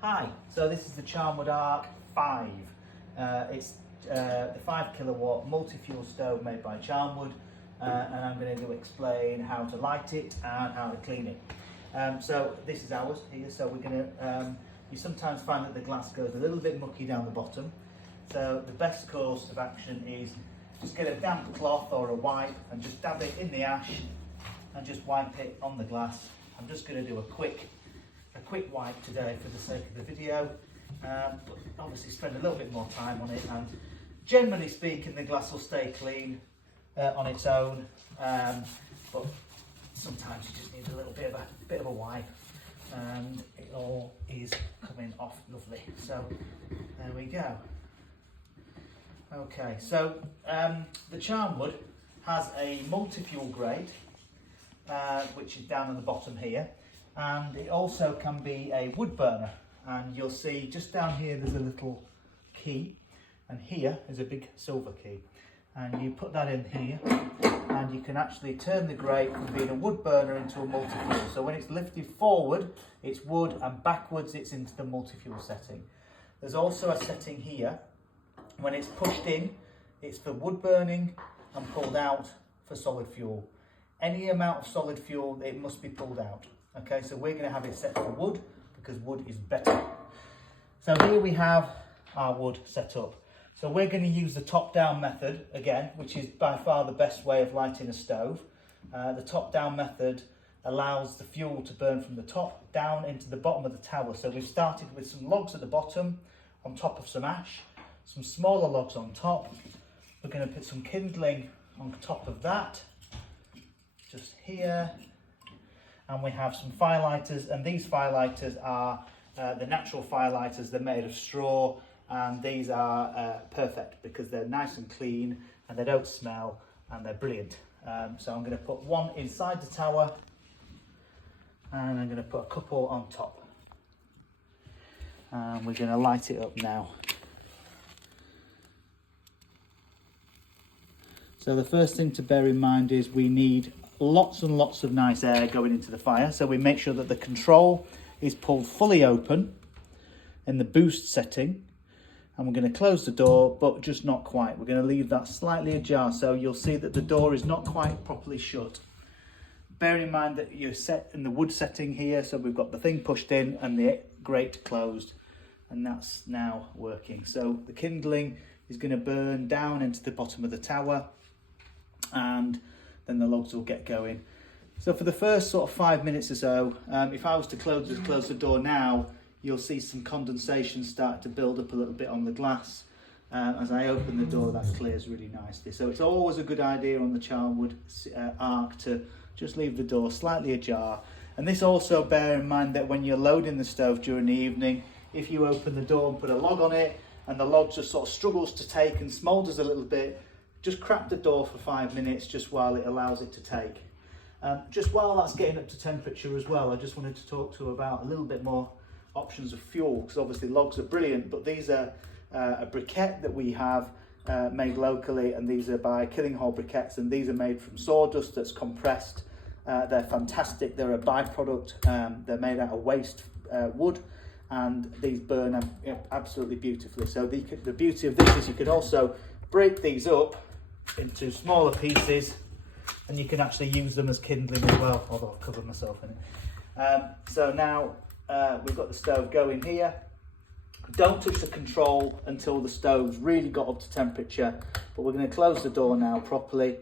Hi, so this is the Charnwood Arc 5. It's the 5 kilowatt multi-fuel stove made by Charnwood, and I'm going to explain how to light it and how to clean it. So this is ours here, so we're going to, you sometimes find that the glass goes a little bit mucky down the bottom. So the best course of action is just get a damp cloth or a wipe and just dab it in the ash and just wipe it on the glass. I'm just going to do a quick wipe today for the sake of the video, but obviously spend a little bit more time on it, and generally speaking the glass will stay clean on its own, but sometimes you just need a little bit of a wipe and it all is coming off lovely. So there we go. Okay, so the Charnwood has a multi-fuel grade, which is down at the bottom here, and it also can be a wood burner, and you'll see just down here there's a little key, and here is a big silver key, and you put that in here and you can actually turn the grate from being a wood burner into a multi-fuel. So when it's lifted forward it's wood, and backwards it's into the multi-fuel setting. There's also a setting here, when it's pushed in it's for wood burning and pulled out for solid fuel. Any amount of solid fuel, it must be pulled out. Okay, so we're going to have it set for wood because wood is better. So here we have our wood set up. So we're going to use the top-down method again, which is by far the best way of lighting a stove. The top-down method allows the fuel to burn from the top down into the bottom of the tower. So we've started with some logs at the bottom, on top of some ash, some smaller logs on top. We're going to put some kindling on top of that, just here. And we have some firelighters, and these firelighters are the natural firelighters. They're made of straw, and these are perfect because they're nice and clean and they don't smell and they're brilliant. So I'm going to put one inside the tower, and I'm going to put a couple on top, and we're going to light it up now. So the first thing to bear in mind is we need lots and lots of nice air going into the fire, so we make sure that the control is pulled fully open in the boost setting, and we're going to close the door, but just not quite. We're going to leave that slightly ajar, so you'll see that the door is not quite properly shut. Bear in mind that you're set in the wood setting here, so we've got the thing pushed in and the grate closed, and that's now working. So the kindling is going to burn down into the bottom of the tower, and then the logs will get going. So for the first sort of 5 minutes or so, if I was to close the door now, you'll see some condensation start to build up a little bit on the glass. As I open the door, that clears really nicely. So it's always a good idea on the Charnwood Arc to just leave the door slightly ajar. And this also, bear in mind that when you're loading the stove during the evening, if you open the door and put a log on it and the log just sort of struggles to take and smoulders a little bit, just crack the door for 5 minutes just while it allows it to take. Just while that's getting up to temperature as well, I just wanted to talk to you about a little bit more options of fuel, because obviously logs are brilliant, but these are a briquette that we have made locally, and these are by Killinghall briquettes, and these are made from sawdust that's compressed. They're fantastic. They're a byproduct. They're made out of waste wood, and these burn absolutely beautifully. So the beauty of this is you can also break these up into smaller pieces, and you can actually use them as kindling as well, although I'll cover myself in it. So now we've got the stove going here. Don't touch the control until the stove's really got up to temperature, but we're going to close the door now properly,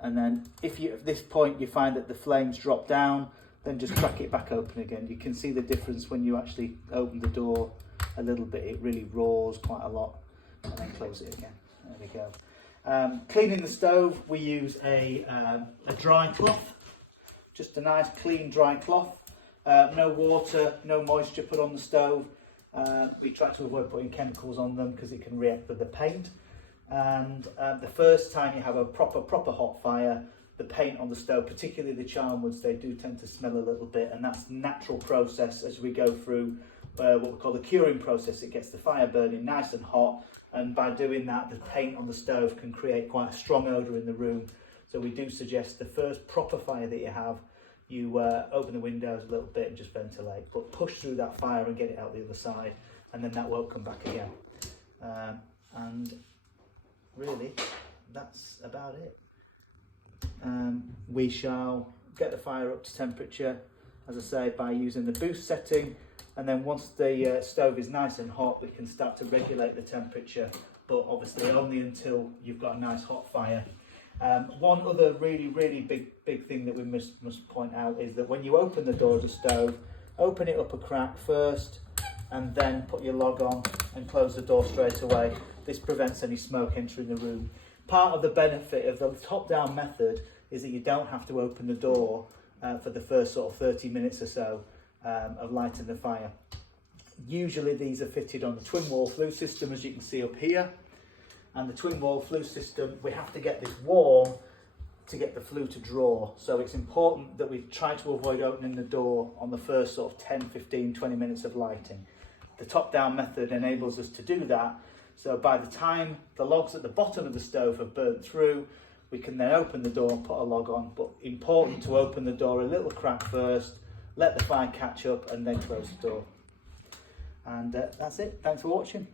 and then if at this point you find that the flames drop down, then just crack it back open again. You can see the difference when you actually open the door a little bit. It really roars quite a lot, and then close it again. There we go. Cleaning the stove, we use a dry cloth, just a nice clean dry cloth. No water, no moisture put on the stove. We try to avoid putting chemicals on them because it can react with the paint. And the first time you have a proper hot fire, the paint on the stove, particularly the Charnwoods, they do tend to smell a little bit, and that's the natural process as we go through what we call the curing process. It gets the fire burning nice and hot, and by doing that the paint on the stove can create quite a strong odour in the room. So we do suggest the first proper fire that you open the windows a little bit and just ventilate, but push through that fire and get it out the other side, and then that won't come back again. And really, that's about it. We shall get the fire up to temperature, as I say, by using the boost setting, and then once the stove is nice and hot, we can start to regulate the temperature, but obviously only until you've got a nice hot fire. One other really big thing that we must point out is that when you open the door of the stove, open it up a crack first, and then put your log on and close the door straight away. This prevents any smoke entering the room. Part of the benefit of the top-down method is that you don't have to open the door for the first sort of 30 minutes or so of lighting the fire. Usually these are fitted on the twin wall flue system, as you can see up here. And the twin wall flue system, we have to get this warm to get the flue to draw. So it's important that we try to avoid opening the door on the first sort of 10, 15, 20 minutes of lighting. The top-down method enables us to do that. So by the time the logs at the bottom of the stove have burnt through, we can then open the door and put a log on. But important to open the door a little crack first, let the fire catch up, and then close the door. And that's it. Thanks for watching.